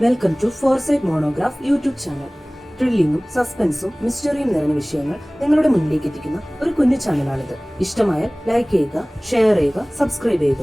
Welcome to foresight monograph YouTube channel. ത്രില്ലിങ്ങും സസ്പെൻസും മിസ്റ്ററിയും നിറഞ്ഞ വിഷയങ്ങൾ നിങ്ങളുടെ മുന്നിലേക്ക് എത്തിക്കുന്ന ഒരു കുഞ്ഞു ചാനലാണിത്. ഇഷ്ടമായാൽ ലൈക്ക് ചെയ്യുക, ഷെയർ ചെയ്യുക, സബ്സ്ക്രൈബ് ചെയ്യുക.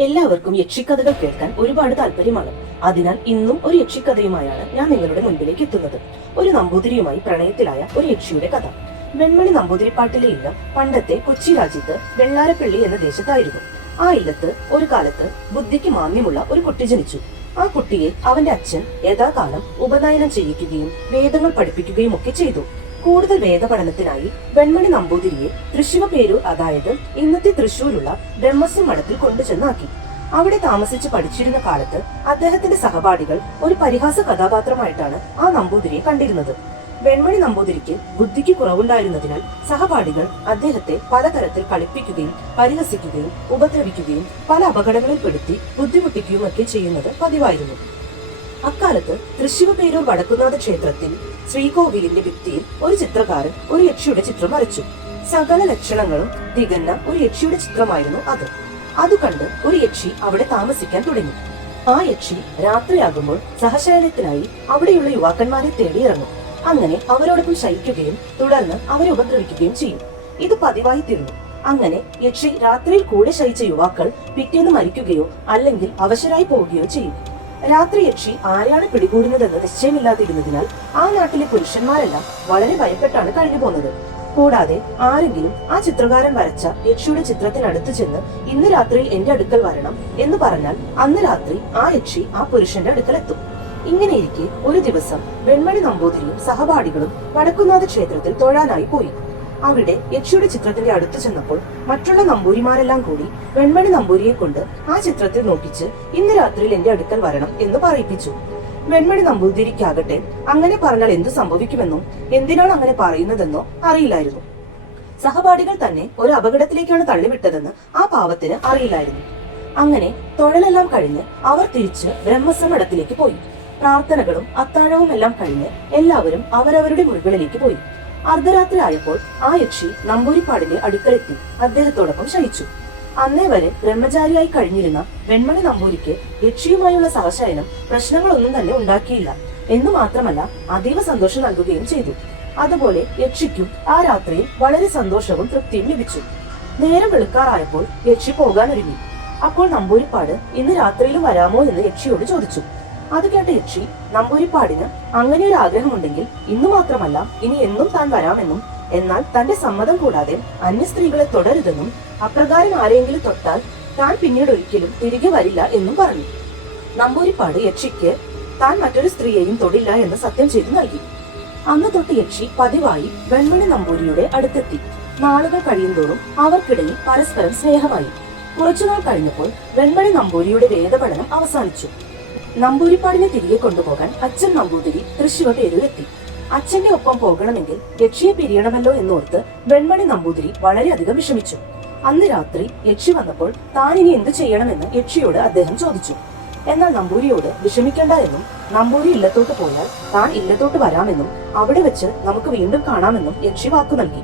എല്ലാവർക്കും യക്ഷിക്കഥകൾ കേൾക്കാൻ ഒരുപാട് താല്പര്യമാണ്. അതിനാൽ ഇന്നും ഒരു യക്ഷിക്കഥയുമായാണ് ഞാൻ നിങ്ങളുടെ മുൻപിലേക്ക് എത്തുന്നത്. ഒരു നമ്പൂതിരിയുമായി പ്രണയത്തിലായ ഒരു യക്ഷിയുടെ കഥ. വെൺമണി നമ്പൂതിരിപ്പാട്ടിലെ ഇല്ലം പണ്ടത്തെ കൊച്ചി രാജ്യത്ത് വെള്ളാരപ്പള്ളി എന്ന ദേശത്തായിരുന്നു. ആ ഇല്ലത്ത് ഒരു കാലത്ത് ബുദ്ധിക്ക് മാന്യമുള്ള ഒരു കുട്ടി ജനിച്ചു. ആ കുട്ടിയെ അവന്റെ അച്ഛൻ യഥാകാലം ഉപനയനം ചെയ്യിക്കുകയും വേദങ്ങൾ പഠിപ്പിക്കുകയും ഒക്കെ ചെയ്തു. കൂടുതൽ വേദപഠനത്തിനായി വെൺമണി നമ്പൂതിരിയെ തൃശ്ശിവപേരൂർ, അതായത് ഇന്നത്തെ തൃശ്ശൂരുള്ള ബ്രഹ്മസ്വം മഠത്തിൽ കൊണ്ടുചെന്നാക്കി. അവിടെ താമസിച്ച് പഠിച്ചിരുന്ന കാലത്ത് അദ്ദേഹത്തിന്റെ സഹപാഠികൾ ഒരു പരിഹാസ കഥാപാത്രമായിട്ടാണ് ആ നമ്പൂതിരിയെ കണ്ടിരുന്നത്. വെൺമണി നമ്പൂതിരിക്ക് ബുദ്ധിക്ക് കുറവുണ്ടായിരുന്നതിനാൽ സഹപാഠികൾ അദ്ദേഹത്തെ പലതരത്തിൽ കളിപ്പിക്കുകയും പരിഹസിക്കുകയും ഉപദ്രവിക്കുകയും പല അപകടങ്ങളിൽപ്പെടുത്തി ബുദ്ധിമുട്ടിക്കുകയും ഒക്കെ ചെയ്യുന്നത് പതിവായിരുന്നു. അക്കാലത്ത് തൃശ്ശിവപേരൂർ വടക്കുന്നാഥ ക്ഷേത്രത്തിൽ ശ്രീകോവിലിന്റെ ഭിത്തിയിൽ ഒരു ചിത്രകാരൻ ഒരു യക്ഷിയുടെ ചിത്രം വരച്ചു. സകല ലക്ഷണങ്ങളും തികഞ്ഞ ഒരു യക്ഷിയുടെ ചിത്രമായിരുന്നു അത്. അത് കണ്ട് ഒരു യക്ഷി അവിടെ താമസിക്കാൻ തുടങ്ങി. ആ യക്ഷി രാത്രിയാകുമ്പോൾ സഹശയനത്തിനായി അവിടെയുള്ള യുവാക്കന്മാരെ തേടിയിറങ്ങും. അങ്ങനെ അവരോടൊപ്പം ശയിക്കുകയും തുടർന്ന് അവരെ ഉപദ്രവിക്കുകയും ചെയ്യും. ഇത് പതിവായി തീർന്നു. അങ്ങനെ യക്ഷി രാത്രിയിൽ കൂടെ ശയിച്ച യുവാക്കൾ പിറ്റേന്ന് മരിക്കുകയോ അല്ലെങ്കിൽ അവശരായി പോവുകയോ ചെയ്യും. രാത്രി യക്ഷി ആരെയാണ് പിടികൂടുന്നതെന്ന് നിശ്ചയമില്ലാതിരുന്നതിനാൽ ആ നാട്ടിലെ പുരുഷന്മാരെല്ലാം വളരെ ഭയപ്പെട്ടാണ് കഴിഞ്ഞു പോകുന്നത്. കൂടാതെ ആരെങ്കിലും ആ ചിത്രകാരൻ വരച്ച യക്ഷിയുടെ ചിത്രത്തിനടുത്ത് ചെന്ന് ഇന്ന് രാത്രിയിൽ എന്റെ അടുക്കൽ വരണം എന്ന് പറഞ്ഞാൽ അന്ന് രാത്രി ആ യക്ഷി ആ പുരുഷന്റെ അടുക്കൽ എത്തും. ഇങ്ങനെയിരിക്കെ ഒരു ദിവസം വെൺമണി നമ്പൂതിരിയും സഹപാഠികളും വടക്കുന്നാഥ ക്ഷേത്രത്തിൽ തൊഴാനായി പോയി. അവിടെ യക്ഷിയുടെ ചിത്രത്തിന്റെ അടുത്ത് ചെന്നപ്പോൾ മറ്റുള്ള നമ്പൂരിമാരെല്ലാം കൂടി വെൺമണി നമ്പൂരിയെ കൊണ്ട് ആ ചിത്രത്തിൽ നോക്കിച്ച് ഇന്ന് രാത്രിയിൽ എന്റെ അടുക്കൽ വരണം എന്ന് പറയിപ്പിച്ചു. വെൺമണി നമ്പൂതിരിക്കാകട്ടെ അങ്ങനെ പറഞ്ഞാൽ എന്ത് സംഭവിക്കുമെന്നോ എന്തിനാണ് അങ്ങനെ പറയുന്നതെന്നോ അറിയില്ലായിരുന്നു. സഹപാഠികൾ തന്നെ ഒരു അപകടത്തിലേക്കാണ് തള്ളിവിട്ടതെന്ന് ആ പാവത്തിന് അറിയില്ലായിരുന്നു. അങ്ങനെ തൊഴലെല്ലാം കഴിഞ്ഞ് അവർ തിരിച്ച് ബ്രഹ്മസ്വം മഠത്തിലേക്ക് പോയി. പ്രാർത്ഥനകളും അത്താഴവും എല്ലാം കഴിഞ്ഞ് എല്ലാവരും അവരവരുടെ മുറികളിലേക്ക് പോയി. അർദ്ധരാത്രി ആയപ്പോൾ ആ യക്ഷി നമ്പൂരിപ്പാടിന്റെ അടുക്കലെത്തി അദ്ദേഹത്തോടൊപ്പം ശയിച്ചു. അന്നേ വരെ ബ്രഹ്മചാരിയായി കഴിഞ്ഞിരുന്ന വെൺമണി നമ്പൂരിക്ക് യക്ഷിയുമായുള്ള സഹശയനം പ്രശ്നങ്ങളൊന്നും തന്നെ ഉണ്ടാക്കിയില്ല എന്നു മാത്രമല്ല അതീവ സന്തോഷം നൽകുകയും ചെയ്തു. അതുപോലെ യക്ഷിക്കും ആ രാത്രിയിൽ വളരെ സന്തോഷവും തൃപ്തിയും ലഭിച്ചു. നേരം വെളുക്കാറായപ്പോൾ യക്ഷി പോകാനൊരുങ്ങി. അപ്പോൾ നമ്പൂരിപ്പാട് ഇന്ന് രാത്രിയിലും വരാമോ എന്ന് യക്ഷിയോട് ചോദിച്ചു. അത് കേട്ട യക്ഷി നമ്പൂരിപ്പാടിന് അങ്ങനെ ഒരു ആഗ്രഹമുണ്ടെങ്കിൽ ഇന്നു മാത്രമല്ല ഇനി എന്നും താൻ വരാമെന്നും, എന്നാൽ തന്റെ സമ്മതം കൂടാതെ അന്യ സ്ത്രീകളെ തുടരുതെന്നും അപ്രകാരം ആരെങ്കിലും തൊട്ടാൽ താൻ പിന്നീട് ഒരിക്കലും തിരികെ വരില്ല എന്നും പറഞ്ഞു. നമ്പൂരിപ്പാട് യക്ഷിക്ക് താൻ മറ്റൊരു സ്ത്രീയെയും തൊടില്ല എന്ന് സത്യം ചെയ്തു നൽകി. അന്ന് തൊട്ട് യക്ഷി പതിവായി വെൺമണി നമ്പൂരിയുടെ അടുത്തെത്തി. നാളുകൾ കഴിയുന്തോറും അവർക്കിടയിൽ പരസ്പരം സ്നേഹമായി. കുറച്ചുനാൾ കഴിഞ്ഞപ്പോൾ വെൺമണി നമ്പൂരിയുടെ വേദപഠനം അവസാനിച്ചു. നമ്പൂരിപ്പാടിനെ തിരികെ കൊണ്ടുപോകാൻ അച്ഛൻ നമ്പൂതിരി തൃശ്ശിവപേരൂർ എത്തി. അച്ഛന്റെ ഒപ്പം പോകണമെങ്കിൽ യക്ഷിയെ പിരിയണമല്ലോ എന്നോർത്ത് വെൺമണി നമ്പൂതിരി വളരെയധികം വിഷമിച്ചു. അന്ന് രാത്രി യക്ഷി വന്നപ്പോൾ താൻ ഇനി എന്ത് ചെയ്യണമെന്ന് യക്ഷിയോട് അദ്ദേഹം ചോദിച്ചു. എന്നാൽ നമ്പൂരിയോട് വിഷമിക്കേണ്ട എന്നും നമ്പൂരി ഇല്ലത്തോട്ട് പോയാൽ താൻ ഇല്ലത്തോട്ട് വരാമെന്നും അവിടെ വെച്ച് നമുക്ക് വീണ്ടും കാണാമെന്നും യക്ഷി വാക്കു നൽകി.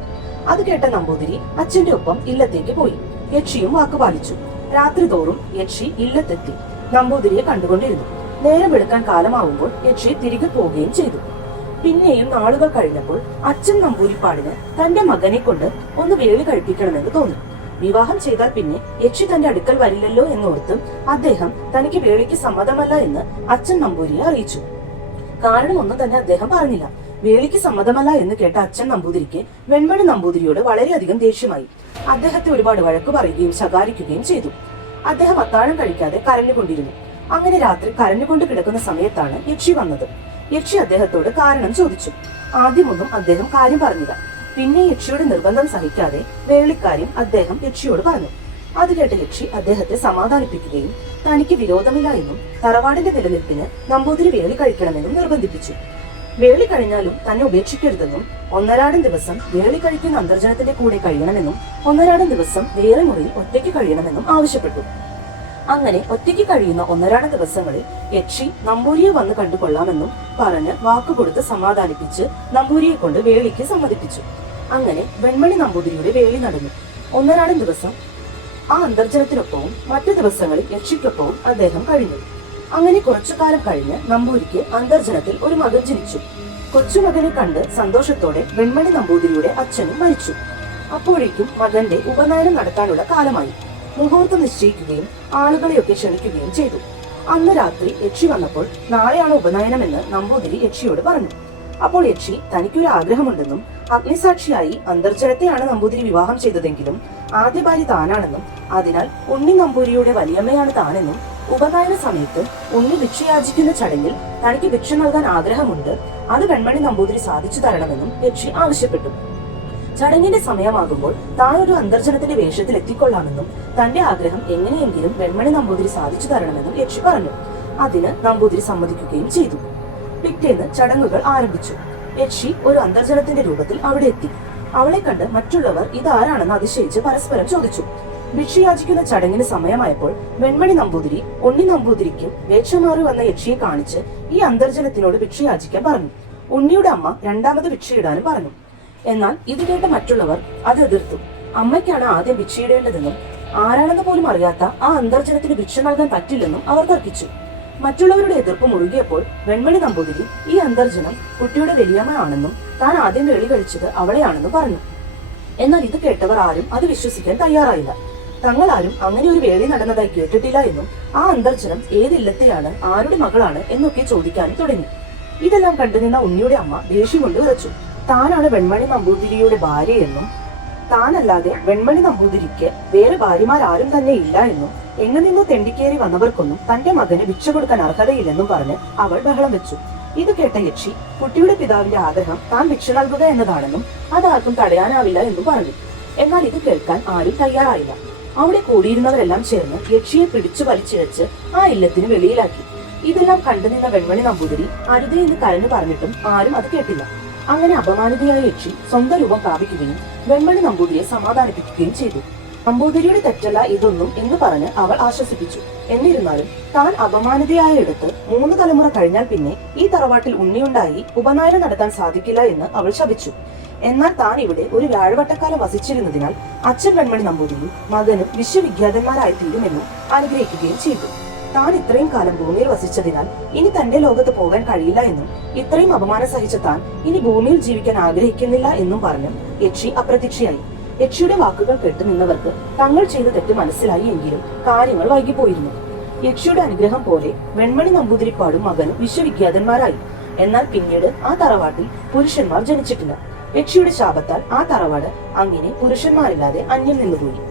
അത് കേട്ട നമ്പൂതിരി അച്ഛന്റെ ഒപ്പം ഇല്ലത്തേക്ക് പോയി. യക്ഷിയും വാക്കു പാലിച്ചു. രാത്രി തോറും യക്ഷി ഇല്ലത്തെത്തി നമ്പൂതിരിയെ കണ്ടുകൊണ്ടിരുന്നു. നേരം വെളുക്കാൻ കാലമാവുമ്പോൾ യക്ഷി തിരികെ പോവുകയും ചെയ്തു. പിന്നെയും നാളുകൾ കഴിഞ്ഞപ്പോൾ അച്ഛൻ നമ്പൂരിപ്പാടിന് തന്റെ മകനെ കൊണ്ട് ഒന്ന് വേളി കഴിപ്പിക്കണമെന്ന് തോന്നി. വിവാഹം ചെയ്താൽ പിന്നെ യക്ഷി തന്റെ അടുക്കൽ വരില്ലല്ലോ എന്നോർത്ത് അദ്ദേഹം തനിക്ക് വേളിക്ക് സമ്മതമല്ല എന്ന് അച്ഛൻ നമ്പൂരിയെ അറിയിച്ചു. കാരണം ഒന്നും തന്നെ അദ്ദേഹം പറഞ്ഞില്ല. വേളിക്ക് സമ്മതമല്ല എന്ന് കേട്ട അച്ഛൻ നമ്പൂതിരിക്ക് വെൺമണി നമ്പൂതിരിയോട് വളരെയധികം ദേഷ്യമായി. അദ്ദേഹത്തെ ഒരുപാട് വഴക്ക് പറയുകയും ശകാരിക്കുകയും ചെയ്തു. അദ്ദേഹം അത്താഴം കഴിക്കാതെ കരഞ്ഞുകൊണ്ടിരുന്നു. അങ്ങനെ രാത്രി കരഞ്ഞുകൊണ്ട് കിടക്കുന്ന സമയത്താണ് യക്ഷി വന്നത്. യക്ഷി അദ്ദേഹത്തോട് കാരണം ചോദിച്ചു. ആദ്യമൊന്നും അദ്ദേഹം കാര്യം പറഞ്ഞില്ല. പിന്നെ യക്ഷിയുടെ നിർബന്ധം സഹിക്കാതെ വേളിക്കാര്യം അദ്ദേഹം യക്ഷിയോട് പറഞ്ഞു. അത് കേട്ട യക്ഷി അദ്ദേഹത്തെ സമാധാനിപ്പിക്കുകയും തനിക്ക് വിരോധമില്ല എന്നും തറവാടിന്റെ നിലനിൽപ്പിന് നമ്പൂതിരി വേളി കഴിക്കണമെന്നും നിർബന്ധിപ്പിച്ചു. വേളി കഴിഞ്ഞാലും തന്നെ ഉപേക്ഷിക്കരുതെന്നും ഒന്നരാടം ദിവസം വേളി കഴിക്കുന്ന അന്തർജനത്തിന്റെ കൂടെ കഴിയണമെന്നും ഒന്നരാടം ദിവസം വേറെ മുറിയിൽ ഒറ്റയ്ക്ക് കഴിയണമെന്നും ആവശ്യപ്പെട്ടു. അങ്ങനെ ഒറ്റയ്ക്ക് കഴിയുന്ന ഒന്നരാടം ദിവസങ്ങളിൽ യക്ഷി നമ്പൂരിയെ വന്ന് കണ്ടുകൊള്ളാമെന്നും പറഞ്ഞ് വാക്കുകൊടുത്ത് സമാധാനിപ്പിച്ച് നമ്പൂരിയെ കൊണ്ട് വേളിക്ക് സമ്മതിപ്പിച്ചു. അങ്ങനെ വെൺമണി നമ്പൂതിരിയുടെ വേളി നടന്നു. ഒന്നരാടം ദിവസം ആ അന്തർജനത്തിനൊപ്പവും മറ്റു ദിവസങ്ങളിൽ യക്ഷിക്കൊപ്പവും അദ്ദേഹം കഴിഞ്ഞു. അങ്ങനെ കുറച്ചു കാലം കഴിഞ്ഞ് നമ്പൂരിക്ക് അന്തർജനത്തിൽ ഒരു മകൻ ജനിച്ചു. കൊച്ചുമകനെ കണ്ട് സന്തോഷത്തോടെ വെൺമണി നമ്പൂതിരിയുടെ അച്ഛനും മരിച്ചു. അപ്പോഴേക്കും മകന്റെ ഉപനയനം നടത്താനുള്ള കാലമായി. മുഹൂർത്തം നിശ്ചയിക്കുകയും ആളുകളെയൊക്കെ ക്ഷണിക്കുകയും ചെയ്തു. അന്ന് രാത്രി യക്ഷി വന്നപ്പോൾ നാളെയാണ് ഉപനയനമെന്ന് നമ്പൂതിരി യക്ഷിയോട് പറഞ്ഞു. അപ്പോൾ യക്ഷി തനിക്കൊരു ആഗ്രഹമുണ്ടെന്നും അഗ്നിസാക്ഷിയായി അന്തർജനത്തെയാണ് നമ്പൂതിരി വിവാഹം ചെയ്തതെങ്കിലും ആദ്യ ഭാര്യ താനാണെന്നും അതിനാൽ ഉണ്ണി നമ്പൂരിയുടെ വലിയമ്മയാണ് താനെന്നും ഉപനയന സമയത്ത് ഉണ്ണി ഭിക്ഷയാചിക്കുന്ന ചടങ്ങിൽ തനിക്ക് ഭിക്ഷ നൽകാൻ ആഗ്രഹമുണ്ട്, അത് വെൺമണി നമ്പൂതിരി സാധിച്ചു തരണമെന്നും യക്ഷി ആവശ്യപ്പെട്ടു. ചടങ്ങിന്റെ സമയമാകുമ്പോൾ താൻ ഒരു അന്തർജനത്തിന്റെ വേഷത്തിൽ എത്തിക്കൊള്ളാമെന്നും തന്റെ ആഗ്രഹം എങ്ങനെയെങ്കിലും വെൺമണി നമ്പൂതിരി സാധിച്ചു തരണമെന്നും യക്ഷി പറഞ്ഞു. അതിന് നമ്പൂതിരി സമ്മതിക്കുകയും ചെയ്തു. പിറ്റേന്ന് ചടങ്ങുകൾ ആരംഭിച്ചു. യക്ഷി ഒരു അന്തർജനത്തിന്റെ രൂപത്തിൽ അവിടെ എത്തി. അവളെ കണ്ട് മറ്റുള്ളവർ ഇതാരാണെന്ന് അതിശയിച്ച് പരസ്പരം ചോദിച്ചു. ഭിക്ഷയാചിക്കുന്ന ചടങ്ങിന് സമയമായപ്പോൾ വെൺമണി നമ്പൂതിരി ഉണ്ണി നമ്പൂതിരിക്ക് വേഷമാറി വന്ന യക്ഷിയെ കാണിച്ച് ഈ അന്തർജനത്തിനോട് ഭിക്ഷയാചിക്കാൻ പറഞ്ഞു. ഉണ്ണിയുടെ അമ്മ രണ്ടാമത് ഭിക്ഷയിടാനും പറഞ്ഞു. എന്നാൽ ഇത് കേട്ട മറ്റുള്ളവർ അത് എതിർത്തു. അമ്മയ്ക്കാണ് ആദ്യം ഭിക്ഷയിടേണ്ടതെന്നും ആരാണെന്ന് പോലും അറിയാത്ത ആ അന്തർജനത്തിന് ഭിക്ഷ നൽകാൻ പറ്റില്ലെന്നും അവർ തർക്കിച്ചു. മറ്റുള്ളവരുടെ എതിർപ്പ് മുറുകിയപ്പോൾ വെൺമണി നമ്പൂതിരി ഈ അന്തർജനം കുട്ടിയുടെ വലിയമ്മ ആണെന്നും താൻ ആദ്യം വെളി കഴിച്ചത് അവളെയാണെന്നും പറഞ്ഞു. എന്നാൽ ഇത് കേട്ടവർ ആരും അത് വിശ്വസിക്കാൻ തയ്യാറായില്ല. തങ്ങളാരും അങ്ങനെ ഒരു വേളി നടന്നതായി കേട്ടിട്ടില്ല എന്നും ആ അന്തർജനം ഏതില്ലത്തെയാണ്, ആരുടെ മകളാണ് എന്നൊക്കെ ചോദിക്കാനും തുടങ്ങി. ഇതെല്ലാം കണ്ടുനിന്ന ഉണ്ണിയുടെ അമ്മ ദേഷ്യം കൊണ്ട് വിറച്ചു. താനാണ് വെൺമണി നമ്പൂതിരിയുടെ ഭാര്യയെന്നും താനല്ലാതെ വെൺമണി നമ്പൂതിരിക്ക് വേറെ ഭാര്യമാരാരും തന്നെ ഇല്ല എന്നും എങ്ങു നിന്നോ തെണ്ടിക്കേറി വന്നവർക്കൊന്നും തന്റെ മകന് ഭിക്ഷ കൊടുക്കാൻ അർഹതയില്ലെന്നും പറഞ്ഞ് അവൾ ബഹളം വെച്ചു. ഇത് കേട്ട യക്ഷി കുട്ടിയുടെ പിതാവിന്റെ ആഗ്രഹം താൻ ഭിക്ഷ നൽകുക എന്നതാണെന്നും അതാർക്കും തടയാനാവില്ല എന്നും പറഞ്ഞു. എന്നാൽ ഇത് കേൾക്കാൻ ആരും തയ്യാറായില്ല. അവിടെ കൂടിയിരുന്നവരെല്ലാം ചേർന്ന് യക്ഷിയെ പിടിച്ചു വലിച്ചിഴച്ച് ആ ഇല്ലത്തിന് വെളിയിലാക്കി. ഇതെല്ലാം കണ്ടുനിന്ന വെൺമണി നമ്പൂതിരി അരുതേ എന്ന് കരഞ്ഞു പറഞ്ഞിട്ടും ആരും അത് കേട്ടില്ല. അങ്ങനെ അപമാനിതയായ യക്ഷി സ്വന്തം രൂപം പ്രാപിക്കുകയും വെൺമണി നമ്പൂതിരിയെ സമാധാനിപ്പിക്കുകയും ചെയ്തു. നമ്പൂതിരിയുടെ തെറ്റല്ല ഇതൊന്നും എന്ന് പറഞ്ഞ് അവൾ ആശ്വസിപ്പിച്ചു. എന്നിരുന്നാലും താൻ അപമാനിതയായ ഇടത്ത് 3 തലമുറ കഴിഞ്ഞാൽ പിന്നെ ഈ തറവാട്ടിൽ ഉണ്ണിയുണ്ടായി ഉപനയനം നടത്താൻ സാധിക്കില്ല എന്ന് അവൾ ശപിച്ചു. എന്നാൽ താൻ ഇവിടെ ഒരു വ്യാഴവട്ടക്കാലം വസിച്ചിരുന്നതിനാൽ അച്ഛൻ വെൺമണി നമ്പൂതിരി മകനും വിശ്വവിഖ്യാതന്മാരായി തീരുമെന്നും അനുഗ്രഹിക്കുകയും ചെയ്തു. താൻ ഇത്രയും കാലം ഭൂമിയിൽ വസിച്ചതിനാൽ ഇനി തന്റെ ലോകത്ത് പോകാൻ കഴിയില്ല എന്നും ഇത്രയും അപമാനം സഹിച്ച താൻ ഇനി ഭൂമിയിൽ ജീവിക്കാൻ ആഗ്രഹിക്കുന്നില്ല എന്നും പറഞ്ഞ് യക്ഷി അപ്രത്യക്ഷയായി. യക്ഷിയുടെ വാക്കുകൾ കേട്ട് നിന്നവർക്ക് തങ്ങൾ ചെയ്ത തെറ്റ് മനസ്സിലായി എങ്കിലും കാര്യങ്ങൾ വൈകിപ്പോയിരുന്നു. യക്ഷിയുടെ അനുഗ്രഹം പോലെ വെൺമണി നമ്പൂതിരിപ്പാടും മകനും വിശ്വവിഖ്യാതന്മാരായി. എന്നാൽ പിന്നീട് ആ തറവാട്ടിൽ പുരുഷന്മാർ ജനിച്ചിട്ടില്ല. യക്ഷിയുടെ ശാപത്താൽ ആ തറവാട് അങ്ങനെ പുരുഷന്മാരില്ലാതെ അന്യം നിന്നുപോയി.